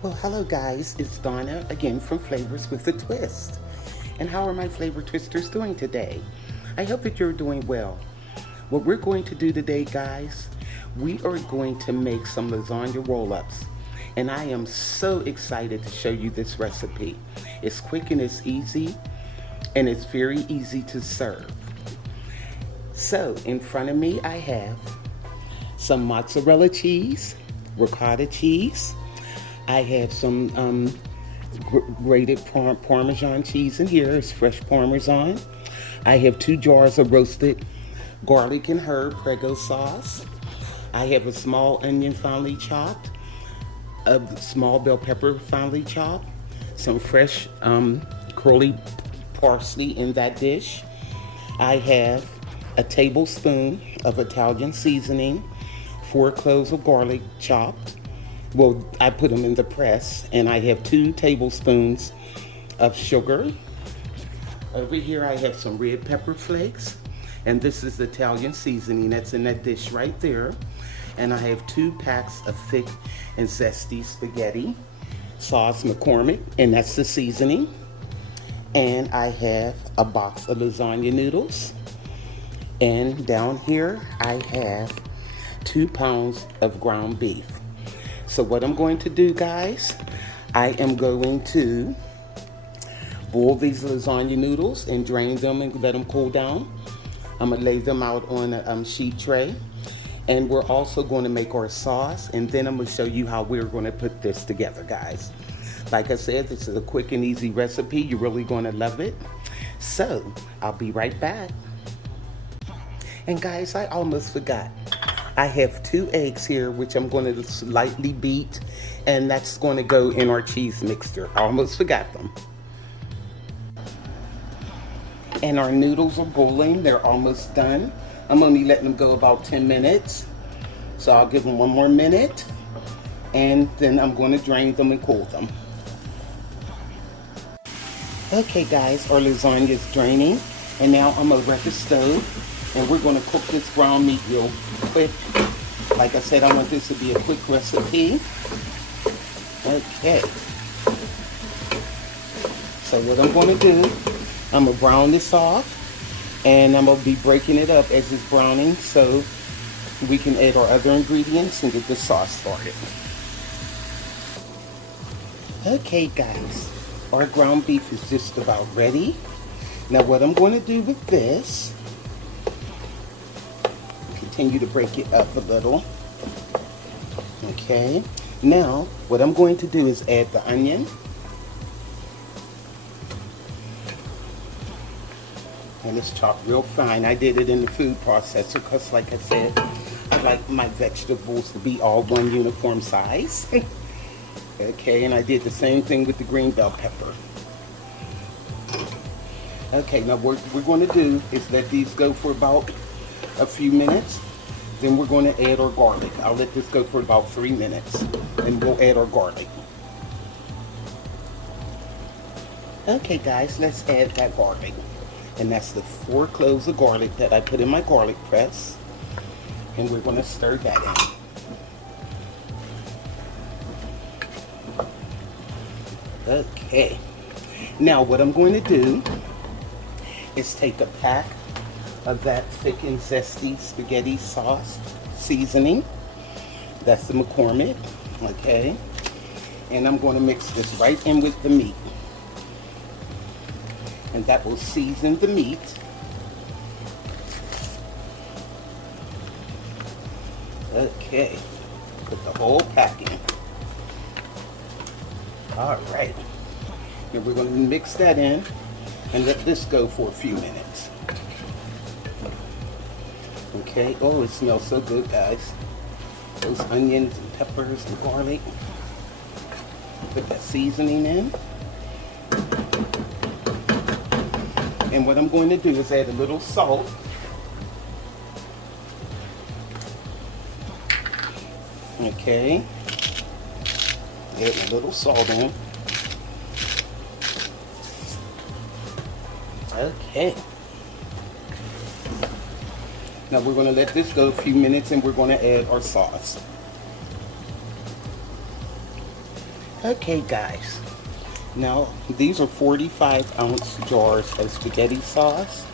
Well, hello guys, it's Donna again from Flavors with a Twist. And how are my flavor twisters doing today? I hope that you're doing well. What we're going to do today, guys, we are going to make some lasagna roll-ups. And I am so excited to show you this recipe. It's quick and it's easy, and it's very easy to serve. So, in front of me, I have some mozzarella cheese, ricotta cheese. I have some grated Parmesan cheese in here. It's fresh Parmesan. I have 2 jars of roasted garlic and herb Prego sauce. I have a small onion finely chopped, a small bell pepper finely chopped, some fresh curly parsley in that dish. I have a tablespoon of Italian seasoning, 4 cloves of garlic chopped. Well, I put them in the press, and I have 2 tablespoons of sugar. Over here I have some red pepper flakes, and this is the Italian seasoning that's in that dish right there. And I have 2 packs of thick and zesty spaghetti sauce, McCormick, and that's the seasoning. And I have a box of lasagna noodles. And down here I have 2 pounds of ground beef. So what I'm going to do, guys, I am going to boil these lasagna noodles and drain them and let them cool down. I'm going to lay them out on a sheet tray. And we're also going to make our sauce, and then I'm going to show you how we're going to put this together, guys. Like I said, this is a quick and easy recipe. You're really going to love it. So I'll be right back. And guys, I almost forgot. I have 2 eggs here, which I'm going to slightly beat, and that's going to go in our cheese mixture. I almost forgot them. And our noodles are boiling. They're almost done. I'm only letting them go about 10 minutes. So I'll give them 1 more minute, and then I'm going to drain them and cool them. Okay guys, our lasagna is draining, and now I'm going to wet the stove. And we're going to cook this ground meat real quick. Like I said, I want this to be a quick recipe. Okay. So what I'm going to do, I'm going to brown this off. And I'm going to be breaking it up as it's browning so we can add our other ingredients and get the sauce started. Okay guys, our ground beef is just about ready. Now what I'm going to do with this, continue to break it up a little. Okay, now what I'm going to do is add the onion. And it's chopped real fine. I did it in the food processor because, like I said, I like my vegetables to be all one uniform size. Okay, and I did the same thing with the green bell pepper. Okay, now what we're going to do is let these go for about a few minutes. Then we're going to add our garlic. I'll let this go for about 3 minutes, and we'll add our garlic. Okay guys, let's add that garlic. And that's the 4 cloves of garlic that I put in my garlic press. And we're going to stir that in. Okay. Now what I'm going to do is take a pack of that thick and zesty spaghetti sauce seasoning. That's the McCormick, okay? And I'm going to mix this right in with the meat. And that will season the meat. Okay, put the whole pack in. All right, and we're going to mix that in and let this go for a few minutes. Okay, oh, it smells so good, guys. Those onions and peppers and garlic. Put that seasoning in. And what I'm going to do is add a little salt. Okay. Add a little salt in. Okay. Now we're going to let this go a few minutes, and we're going to add our sauce. Okay, guys. Now, these are 45-ounce jars of spaghetti sauce.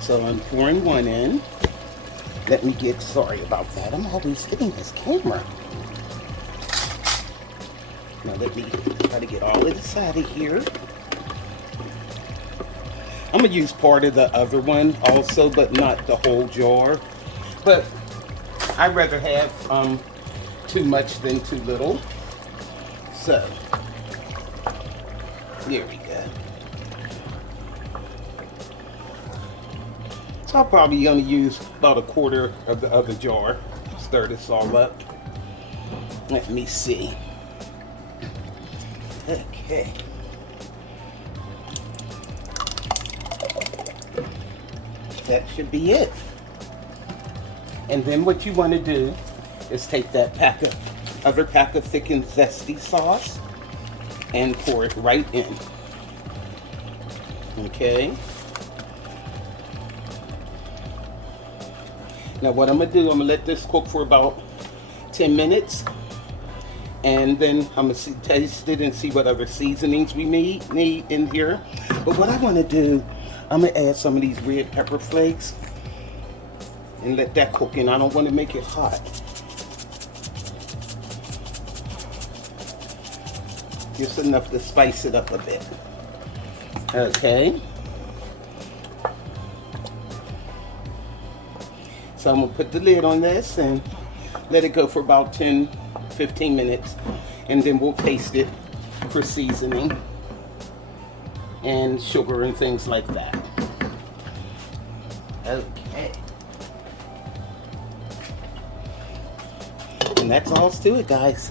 So I'm pouring one in. Let me get, sorry about that. I'm always hitting this camera. Now let me try to get all of this out of here. I'm gonna use part of the other one also, but not the whole jar. But I'd rather have too much than too little. So, here we go. So I'll probably only use about a quarter of the other jar. Stir this all up. Let me see. Okay. That should be it. And then what you want to do is take that other pack of thickened zesty sauce and pour it right in. Okay. Now what I'm gonna do, I'm gonna let this cook for about 10 minutes. And then I'm gonna taste it and see what other seasonings we need in here. But what I wanna do, I'm gonna add some of these red pepper flakes and let that cook in. I don't wanna make it hot. Just enough to spice it up a bit. Okay. So I'm gonna put the lid on this and let it go for about 10-15 minutes, and then we'll taste it for seasoning and sugar and things like that. Okay. And that's all to it, guys.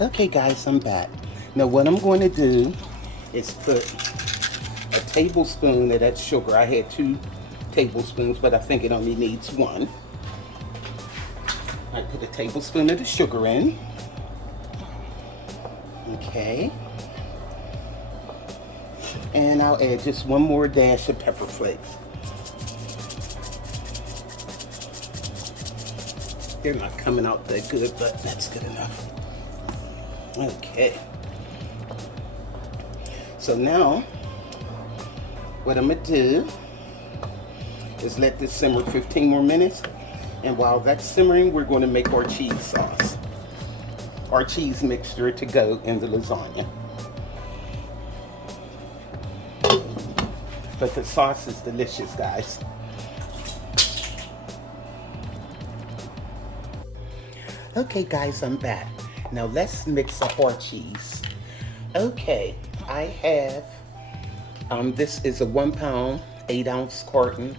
Okay, guys, I'm back. Now what I'm going to do is put a tablespoon of that sugar. I had 2 tablespoons, but I think it only needs 1. I put a tablespoon of the sugar in. Okay. And I'll add just 1 more dash of pepper flakes. They're not coming out that good, but that's good enough. Okay. So now, what I'm gonna do is let this simmer 15 more minutes. And while that's simmering, we're going to make our cheese sauce, our cheese mixture to go in the lasagna. But the sauce is delicious, guys. Okay, guys, I'm back. Now let's mix up our cheese. Okay, I have, this is a 1 pound, 8-ounce carton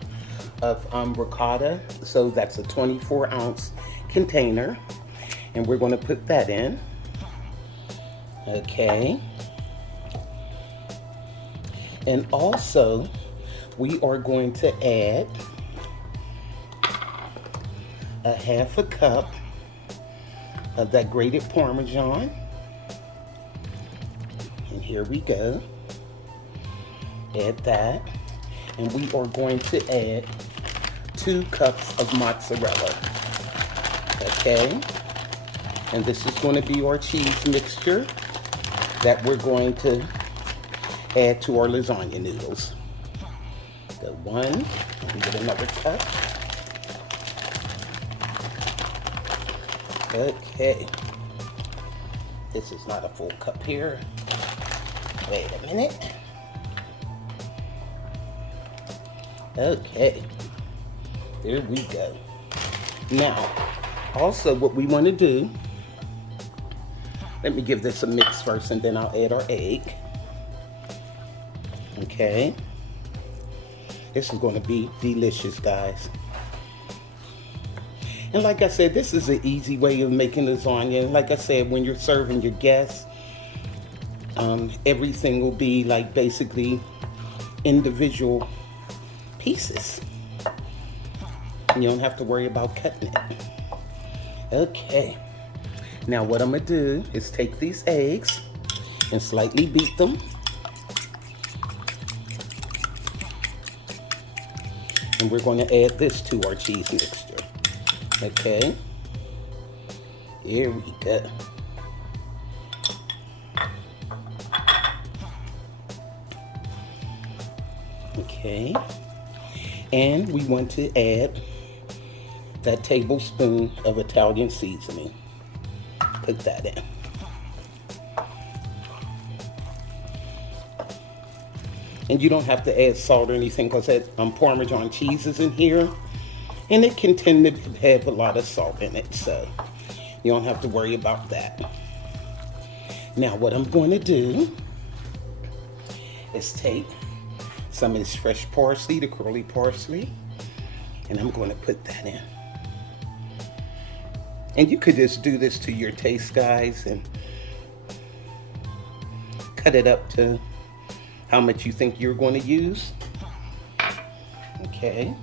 of ricotta, so that's a 24-ounce container, and we're going to put that in. Okay, and also we are going to add a 1/2 cup of that grated Parmesan, and here we go. Add that, and we are going to add 2 cups of mozzarella. Okay, and this is going to be our cheese mixture that we're going to add to our lasagna noodles. The 1, and we get another cup. Okay, this is not a full cup here. Wait a minute. Okay, there we go. Now, also what we want to do, let me give this a mix first and then I'll add our egg. Okay, this is going to be delicious, guys. And like I said, this is an easy way of making lasagna. Like I said, when you're serving your guests, everything will be like basically individual pieces. You don't have to worry about cutting it. Okay, now what I'm gonna do is take these eggs and slightly beat them. And we're going to add this to our cheese mixture. Okay. Here we go. Okay. And we want to add that tablespoon of Italian seasoning. Put that in. And you don't have to add salt or anything because that Parmesan cheese is in here. And it can tend to have a lot of salt in it, so you don't have to worry about that. Now what I'm going to do is take some of this fresh parsley, the curly parsley, and I'm going to put that in. And you could just do this to your taste, guys, and cut it up to how much you think you're going to use. Okay.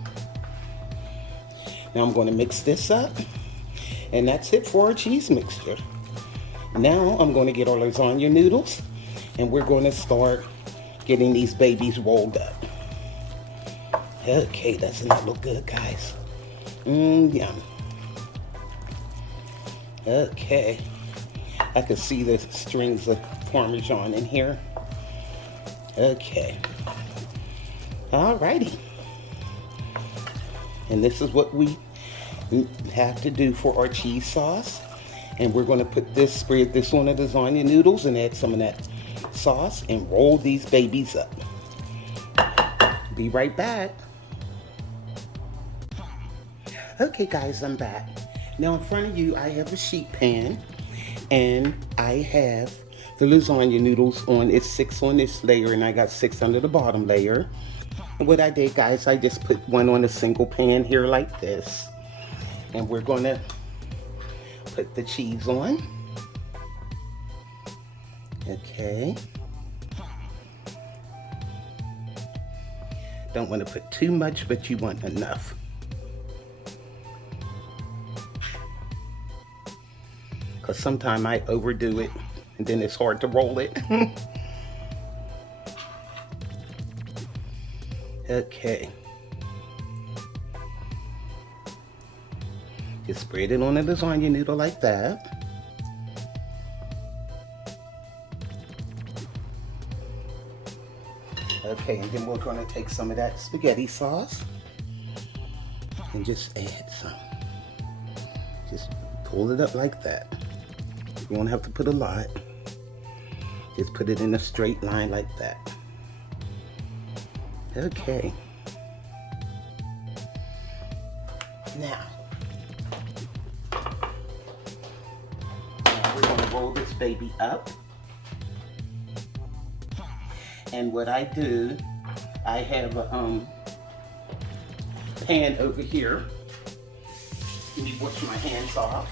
Now I'm going to mix this up, and that's it for our cheese mixture. Now I'm going to get our lasagna noodles, and we're going to start getting these babies rolled up. Okay, doesn't that look good, guys? Yum. Okay, I can see the strings of Parmesan in here. Okay, alrighty. And this is what we have to do for our cheese sauce. And we're going to put this, spread this on the lasagna noodles and add some of that sauce and roll these babies up. Be right back. Okay guys, I'm back. Now in front of you, I have a sheet pan, and I have the lasagna noodles on. It's 6 on this layer, and I got 6 under the bottom layer. And what I did, guys, I just put one on a single pan here like this. And we're gonna put the cheese on. Okay. Don't want to put too much, but you want enough. Because sometimes I overdo it, and then it's hard to roll it. Okay. Just spread it on the lasagna noodle like that. Okay, and then we're going to take some of that spaghetti sauce and just add some. Just pull it up like that. You don't have to put a lot. Just put it in a straight line like that. Okay. Now we're going to roll this baby up. And what I do, I have a pan over here. Let me wash my hands off.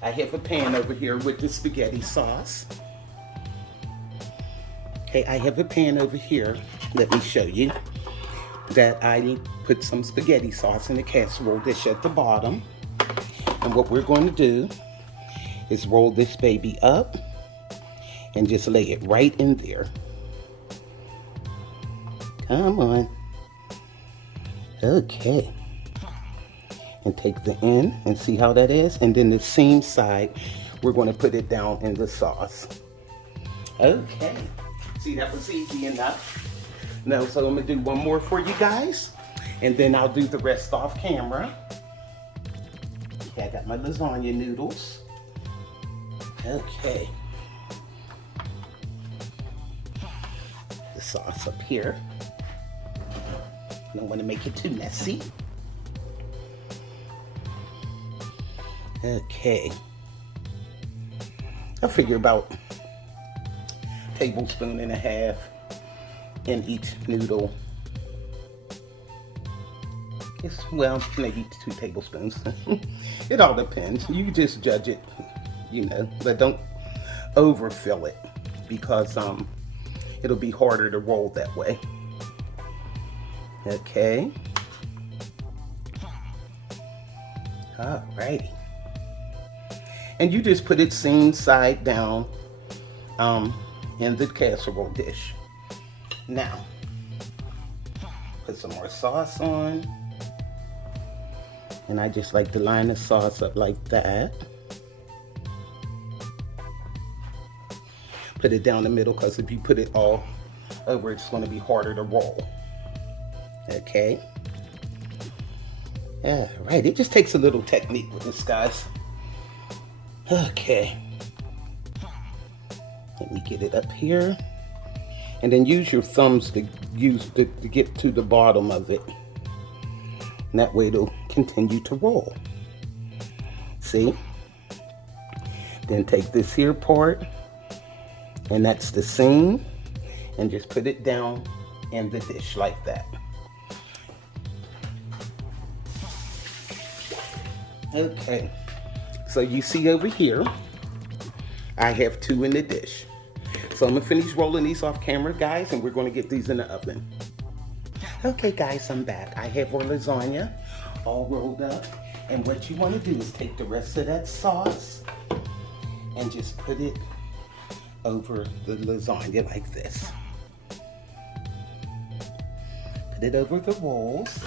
I have a pan over here with the spaghetti sauce. Okay, I have a pan over here. Let me show you that I put some spaghetti sauce in the casserole dish at the bottom. And what we're going to do is roll this baby up and just lay it right in there. Come on. Okay. And take the end and see how that is. And then the seam side, we're going to put it down in the sauce. Okay. See, that was easy enough. Now, so I'm going to do one more for you guys. And then I'll do the rest off camera. Okay, I got my lasagna noodles. Okay. The sauce up here. I don't want to make it too messy. Okay. I figure about a tablespoon and a half in each noodle. It's, well, maybe 2 tablespoons. It all depends. You just judge it, you know, but don't overfill it because it'll be harder to roll that way. Okay. Alrighty. And you just put it seam side down in the casserole dish. Now, put some more sauce on. And I just like to line the sauce up like that. put it down the middle, because if you put it all over, it's going to be harder to roll. Okay. All right, it just takes a little technique with this, guys. Okay. Let me get it up here. And then use your thumbs to get to the bottom of it. And that way it'll continue to roll. See? Then take this here part, and that's the seam, and just put it down in the dish like that. Okay, so you see over here, I have 2 in the dish. So I'm gonna finish rolling these off camera, guys, and we're gonna get these in the oven. Okay, guys, I'm back. I have our lasagna all rolled up. And what you wanna do is take the rest of that sauce and just put it over the lasagna like this. Put it over the rolls.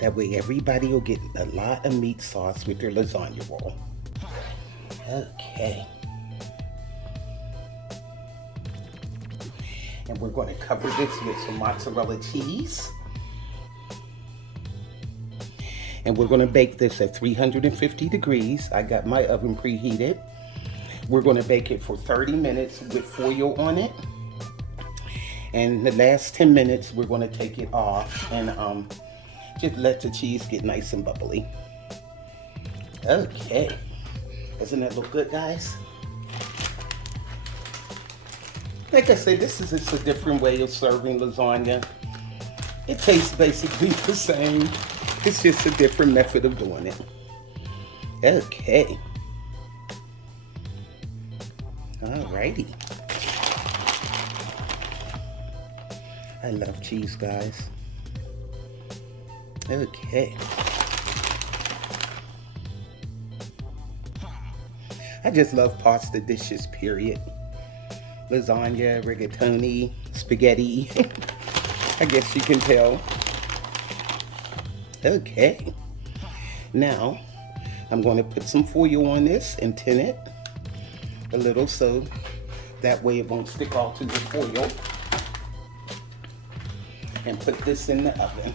That way everybody will get a lot of meat sauce with their lasagna roll. Okay. And we're going to cover this with some mozzarella cheese. And we're going to bake this at 350 degrees. I got my oven preheated. We're going to bake it for 30 minutes with foil on it. And the last 10 minutes, we're going to take it off and just let the cheese get nice and bubbly. Okay. Doesn't that look good, guys? Like I said, this is just a different way of serving lasagna. It tastes basically the same. It's just a different method of doing it. Okay. Alrighty. I love cheese, guys. Okay. I just love pasta dishes, period. Lasagna, rigatoni, spaghetti. I guess you can tell. Okay. Now, I'm going to put some foil on this and tin it a little so that way it won't stick all to the foil. And put this in the oven.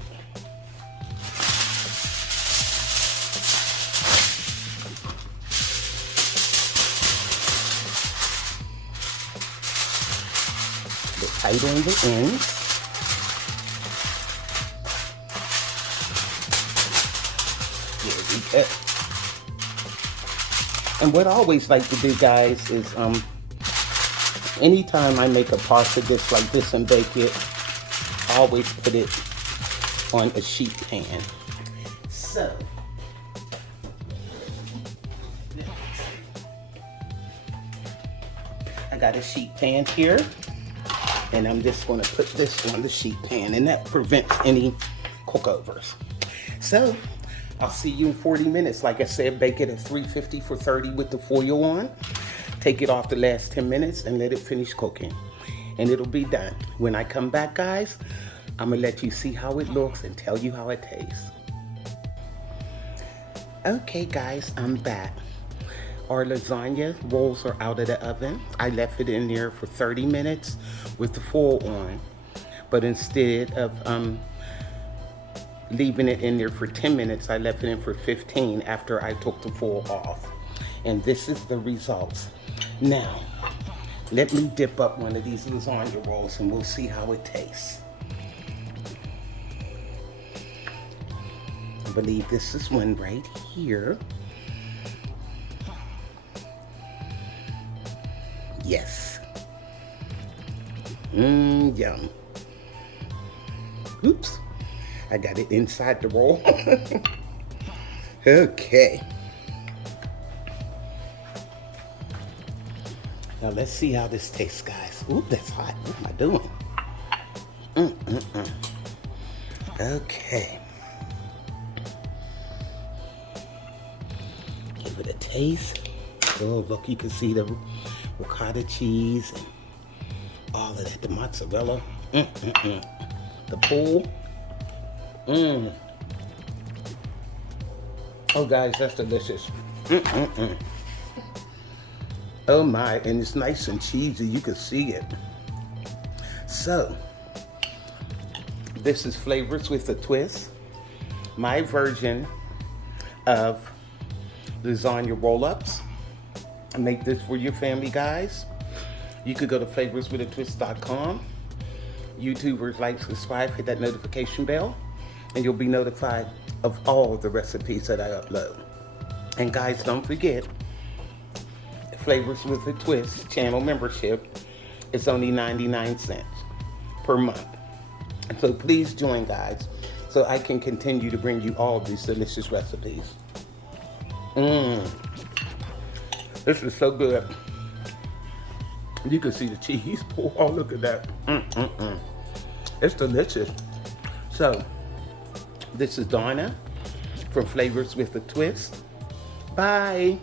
Tight on the ends. There we go. And what I always like to do, guys, is anytime I make a pasta dish like this and bake it, I always put it on a sheet pan. So, I got a sheet pan here. And I'm just going to put this on the sheet pan, and that prevents any cookovers. So, I'll see you in 40 minutes. Like I said, bake it at 350 for 30 with the foil on. Take it off the last 10 minutes and let it finish cooking. And it'll be done. When I come back, guys, I'm going to let you see how it looks and tell you how it tastes. Okay, guys, I'm back. Our lasagna rolls are out of the oven. I left it in there for 30 minutes with the foil on. But instead of leaving it in there for 10 minutes, I left it in for 15 after I took the foil off. And this is the results. Now, let me dip up one of these lasagna rolls and we'll see how it tastes. I believe this is one right here. Yes. Yum. Oops. I got it inside the roll. Okay. Now let's see how this tastes, guys. Ooh, that's hot. What am I doing? Okay. Give it a taste. Oh, look, you can see the ricotta cheese and all of that, the mozzarella, the pool. Oh, guys, that's delicious. Oh my, and it's nice and cheesy. You can see it. So, this is Flavors with a Twist, my version of lasagna roll-ups. Make this for your family, guys. You could go to flavorswithatwist.com. YouTubers, like, subscribe, hit that notification bell, and you'll be notified of all the recipes that I upload. And guys, don't forget, Flavors with a Twist channel membership is only 99 cents per month. And so please join, guys, so I can continue to bring you all these delicious recipes. This is so good. You can see the cheese. Oh, look at that. It's delicious. So, this is Donna from Flavors with a Twist. Bye.